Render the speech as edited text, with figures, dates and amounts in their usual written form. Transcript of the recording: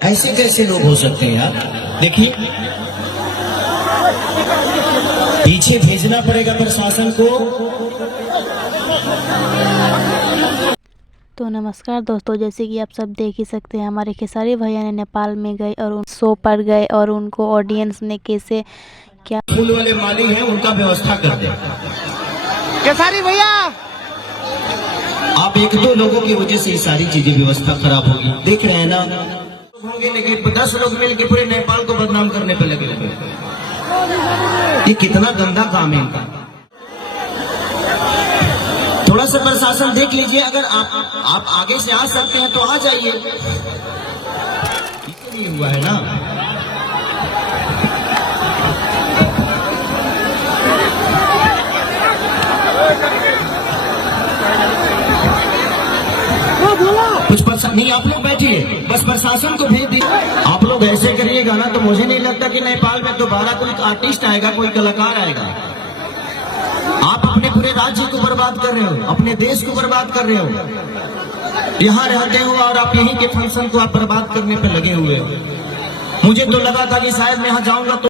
ऐसे कैसे लोग हो सकते हैं यार? देखिए, पीछे भेजना पड़ेगा प्रशासन को। तो नमस्कार दोस्तों, जैसे कि आप सब देख ही सकते हैं, हमारे खेसारी भैया ने नेपाल में गए और उन शो पर गए और उनको ऑडियंस ने कैसे क्या फूल वाले माली हैं, उनका व्यवस्था कर दे। खेसारी भैया, आप एक दो लोगों की वजह से ये सारी चीजें व्यवस्था खराब होगी, देख रहे हैं ना। होंगे लेकिन 10 लोग मिलकर पूरे नेपाल को बदनाम करने पर लगे हुए। ये कितना गंदा काम है इनका। थोड़ा सा प्रशासन देख लीजिए, अगर आप आगे से आ सकते हैं तो आ जाइए। इसलिए हुआ है ना। कुछ नहीं, आप लोग बैठिए, बस प्रशासन को भेज दीजिए। आप लोग ऐसे करिएगा ना तो मुझे नहीं लगता कि नेपाल में दोबारा कोई आर्टिस्ट आएगा, कोई कलाकार आएगा। आप अपने पूरे राज्य को बर्बाद कर रहे हो, अपने देश को बर्बाद कर रहे हो। यहाँ रहते हो और आप यहीं के फंक्शन को आप बर्बाद करने पर लगे हुए हो। मुझे तो लगा था कि शायद मैं यहाँ जाऊंगा तो